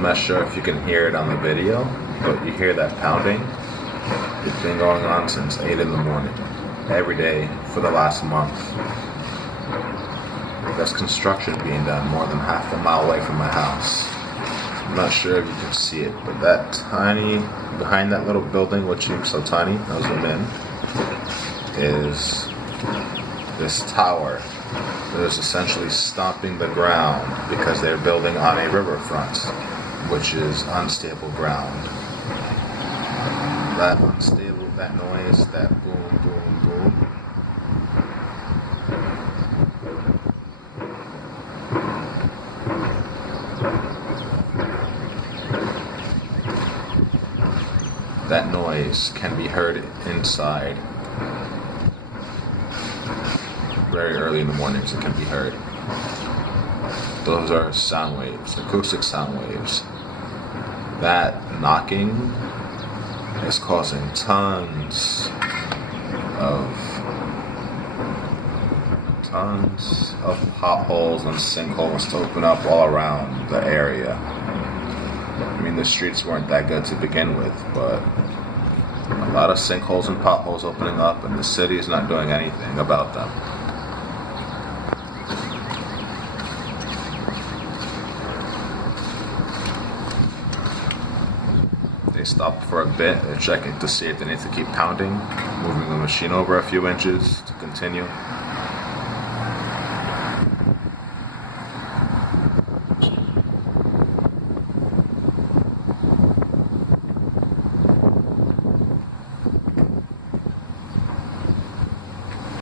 I'm not sure if you can hear it on the video, but you hear that pounding. It's been going on since 8 in the morning, every day for the last month. There's construction being done more than half a mile away from my house. I'm not sure if you can see it, but that tiny, behind that little building, which seems so tiny, I'll zoom in, is this tower that is essentially stomping the ground because they're building on a riverfront, which is unstable ground. That unstable, that noise, that boom, boom, boom. That noise can be heard inside. Very early in the mornings it can be heard. Those are sound waves, acoustic sound waves. That knocking is causing tons of potholes and sinkholes to open up all around the area. I mean, the streets weren't that good to begin with, but a lot of sinkholes and potholes opening up, and the city is not doing anything about them. They stopped for a bit. They're checking to see if they need to keep pounding, moving the machine over a few inches to continue.